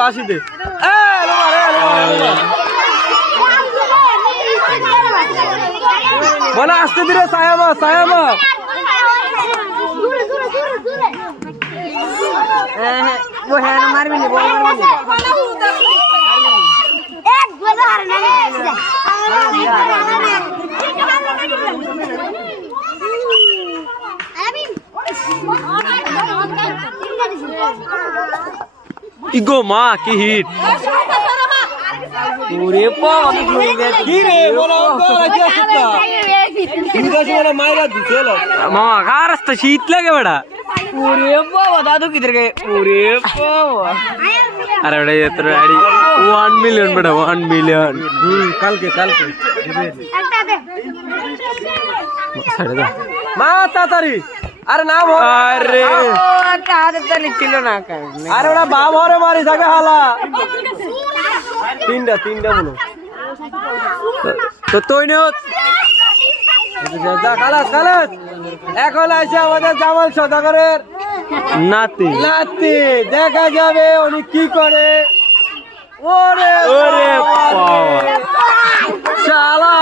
বাসি দে বলে আসতে দিলে সায়ামা সায়ামা वो है ना मार भी नहीं बोल एक गोला हारना है ইগো মা কি হিট ওরে বাবা কি রে বলো কি আসছে বিদেশে বলে মাইরা দিছে মামা কার রাস্তা শীত লাগে বড়া ওরে বাবা দাদু কিধর গए ওরে বাবা আরে বড়া ये तो रेडी 1 मिलियन बड़ा 1 मिलियन কালকে একটা দে ছাড়ে দাও মা তাড়াতাড়ি আরে নাম আরে একটা হাতে তালি ছিল না আরে ওটা বাপ হরে মারি থাকে হালা তিনটা বলো তো তুই নে খালাস এখন আছে আমাদের জামাল সদাগরের নাতি দেখা যাবে উনি কি করে ওরে শালা